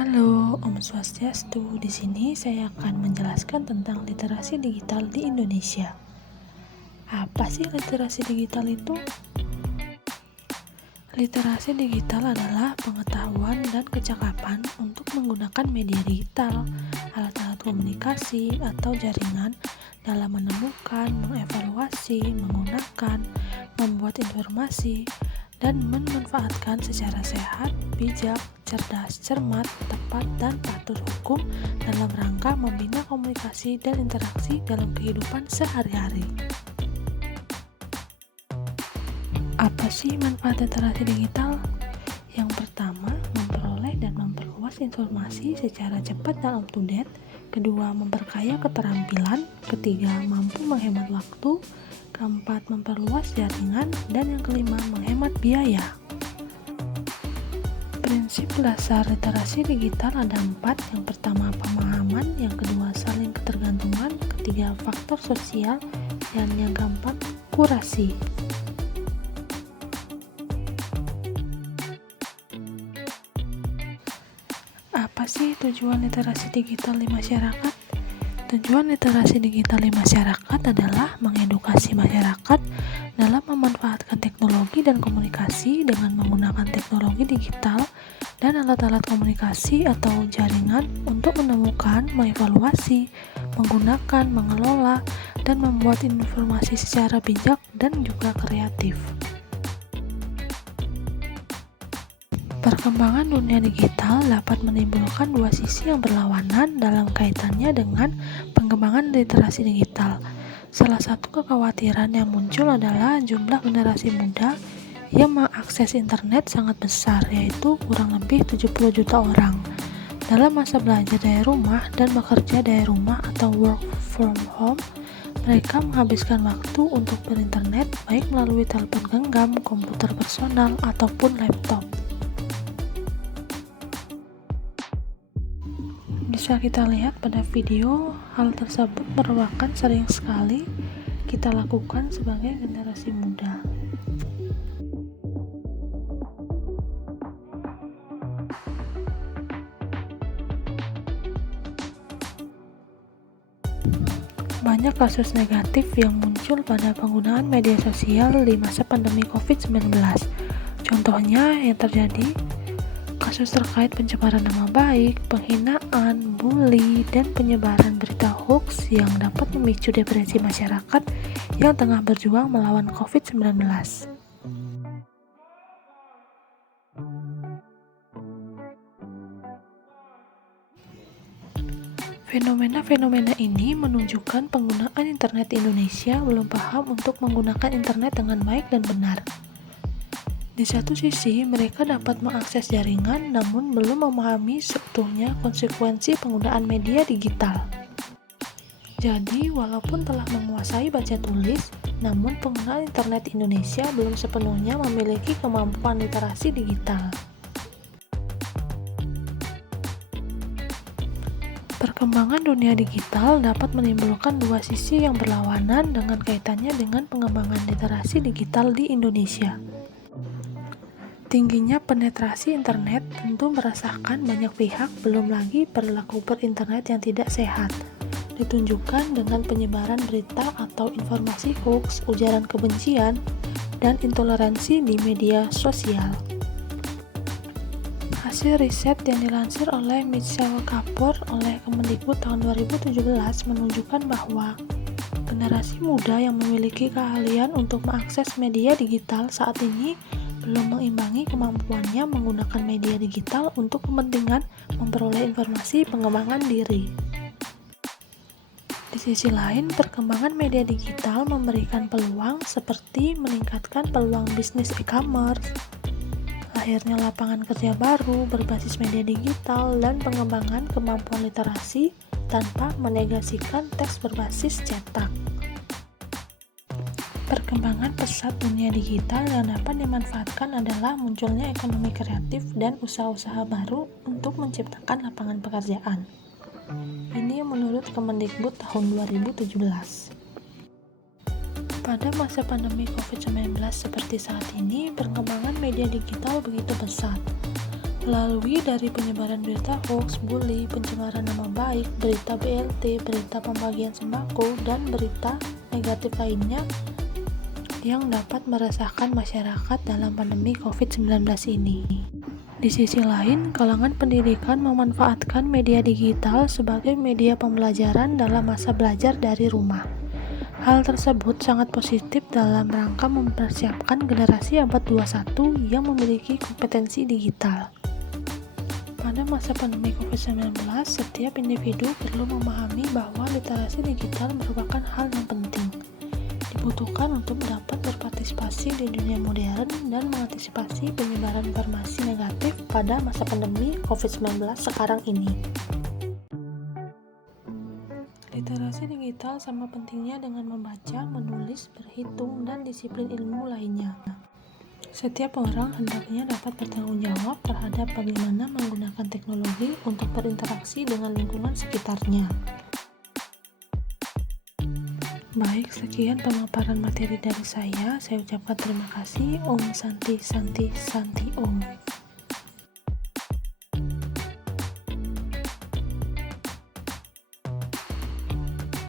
Halo, Om Swastiastu. Di sini saya akan menjelaskan tentang literasi digital di Indonesia. Apa sih literasi digital itu? Literasi digital adalah pengetahuan dan kecakapan untuk menggunakan media digital, alat-alat komunikasi, atau jaringan dalam menemukan, mengevaluasi, menggunakan, membuat informasi, dan memanfaatkan secara sehat, bijak, cerdas, cermat, tepat, dan patuh hukum dalam rangka membina komunikasi dan interaksi dalam kehidupan sehari-hari. Apa sih manfaat literasi digital? Yang pertama, memperoleh dan memperluas informasi secara cepat dan up-to-date. Kedua, memperkaya keterampilan. Ketiga, mampu menghemat waktu. Keempat, memperluas jaringan. Dan yang kelima, menghemat biaya. Prinsip dasar literasi digital ada 4. Yang pertama, pemahaman. Yang kedua, saling ketergantungan. Ketiga, faktor sosial. Dan yang keempat, kurasi. Apa sih tujuan literasi digital di masyarakat? Tujuan literasi digital di masyarakat adalah mengedukasi masyarakat dalam memanfaatkan teknologi dan komunikasi dengan menggunakan teknologi digital dan alat-alat komunikasi atau jaringan untuk menemukan, mengevaluasi, menggunakan, mengelola, dan membuat informasi secara bijak dan juga kreatif. Perkembangan dunia digital dapat menimbulkan dua sisi yang berlawanan dalam kaitannya dengan pengembangan literasi digital. Salah satu kekhawatiran yang muncul adalah jumlah generasi muda yang mengakses internet sangat besar, yaitu kurang lebih 70 juta orang. Dalam masa belajar dari rumah dan bekerja dari rumah atau work from home, mereka menghabiskan waktu untuk berinternet baik melalui telepon genggam, komputer personal, ataupun laptop. Bisa kita lihat pada video, hal tersebut merupakan sering sekali kita lakukan sebagai generasi muda. Banyak kasus negatif yang muncul pada penggunaan media sosial di masa pandemi COVID-19. Contohnya yang terjadi kasus terkait pencemaran nama baik, penghinaan, bully, dan penyebaran berita hoax yang dapat memicu depresi masyarakat yang tengah berjuang melawan COVID-19. Fenomena-fenomena ini menunjukkan penggunaan internet Indonesia belum paham untuk menggunakan internet dengan baik dan benar. Di satu sisi, mereka dapat mengakses jaringan namun belum memahami seutuhnya konsekuensi penggunaan media digital. Jadi, walaupun telah menguasai baca tulis, namun penggunaan internet Indonesia belum sepenuhnya memiliki kemampuan literasi digital. Perkembangan dunia digital dapat menimbulkan dua sisi yang berlawanan dengan kaitannya dengan pengembangan literasi digital di Indonesia. Tingginya penetrasi internet tentu merasakan banyak pihak, belum lagi perilaku berinternet yang tidak sehat, ditunjukkan dengan penyebaran berita atau informasi hoax, ujaran kebencian, dan intoleransi di media sosial. Hasil riset yang dilansir oleh Michelle Kapur oleh Kemendikbud tahun 2017 menunjukkan bahwa generasi muda yang memiliki keahlian untuk mengakses media digital saat ini belum mengimbangi kemampuannya menggunakan media digital untuk kepentingan memperoleh informasi pengembangan diri. Di sisi lain, perkembangan media digital memberikan peluang seperti meningkatkan peluang bisnis e-commerce, lahirnya lapangan kerja baru berbasis media digital, dan pengembangan kemampuan literasi tanpa menegasikan teks berbasis cetak. Perkembangan pesat dunia digital yang dapat dimanfaatkan adalah munculnya ekonomi kreatif dan usaha-usaha baru untuk menciptakan lapangan pekerjaan. Ini menurut Kemendikbud tahun 2017. Pada masa pandemi COVID-19 seperti saat ini, perkembangan media digital begitu pesat. melalui dari penyebaran berita hoax, bully, pencemaran nama baik, berita BLT, berita pembagian sembako, dan berita negatif lainnya yang dapat meresahkan masyarakat dalam pandemi COVID-19 ini. Di sisi lain, kalangan pendidikan memanfaatkan media digital sebagai media pembelajaran dalam masa belajar dari rumah. Hal tersebut sangat positif dalam rangka mempersiapkan generasi abad 21 yang memiliki kompetensi digital. Pada masa pandemi COVID-19, setiap individu perlu memahami bahwa literasi digital merupakan hal yang penting, dibutuhkan untuk dapat berpartisipasi di dunia modern dan mengantisipasi penyebaran informasi negatif pada masa pandemi COVID-19 sekarang ini. Literasi digital sama pentingnya dengan membaca, menulis, berhitung, dan disiplin ilmu lainnya. Setiap orang hendaknya dapat bertanggung jawab terhadap bagaimana menggunakan teknologi untuk berinteraksi dengan lingkungan sekitarnya. Baik, sekian pemaparan materi dari saya. Saya ucapkan terima kasih. Om Santi Santi Santi Om.